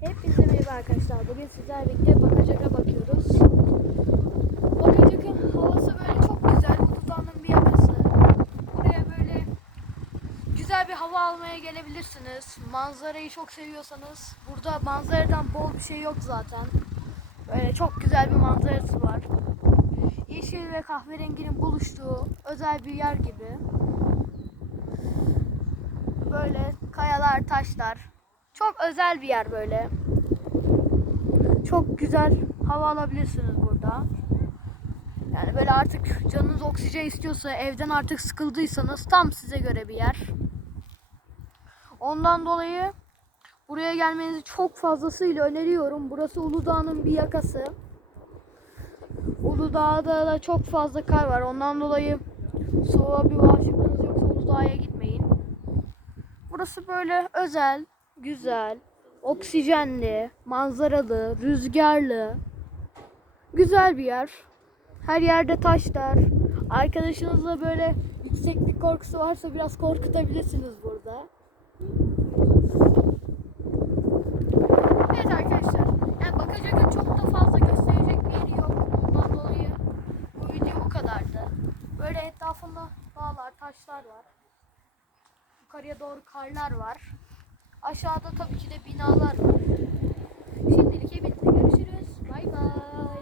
Hepinize merhaba arkadaşlar. Bugün sizlerle birlikte Bakacak'a bakıyoruz. Bakacak'ın havası böyle çok güzel. Uludağ'ın bir yakası. Buraya böyle güzel bir hava almaya gelebilirsiniz. Manzarayı çok seviyorsanız. Burada manzaradan bol bir şey yok zaten. Böyle çok güzel bir manzarası var. Yeşil ve kahverenginin buluştuğu özel bir yer gibi. Böyle kayalar, taşlar. Çok özel bir yer böyle. Çok güzel hava alabilirsiniz burada. Yani böyle artık canınız oksijen istiyorsa, evden artık sıkıldıysanız tam size göre bir yer. Ondan dolayı buraya gelmenizi çok fazlasıyla öneriyorum. Burası Uludağ'ın bir yakası. Uludağ'da da çok fazla kar var. Ondan dolayı soğuğa bir bağışıklığınız yoksa Uludağ'a gitmeyin. Burası böyle özel, güzel, oksijenli, manzaralı, rüzgarlı, güzel bir yer. Her yerde taşlar. Arkadaşınızla böyle yükseklik korkusu varsa biraz korkutabilirsiniz burada. Evet arkadaşlar. Yani bakacak çok da fazla gösterecek bir yeri yok. Ondan dolayı bu video bu kadardı. Böyle etrafında dağlar, taşlar var. Yukarıya doğru karlar var. Aşağıda tabii ki de binalar var.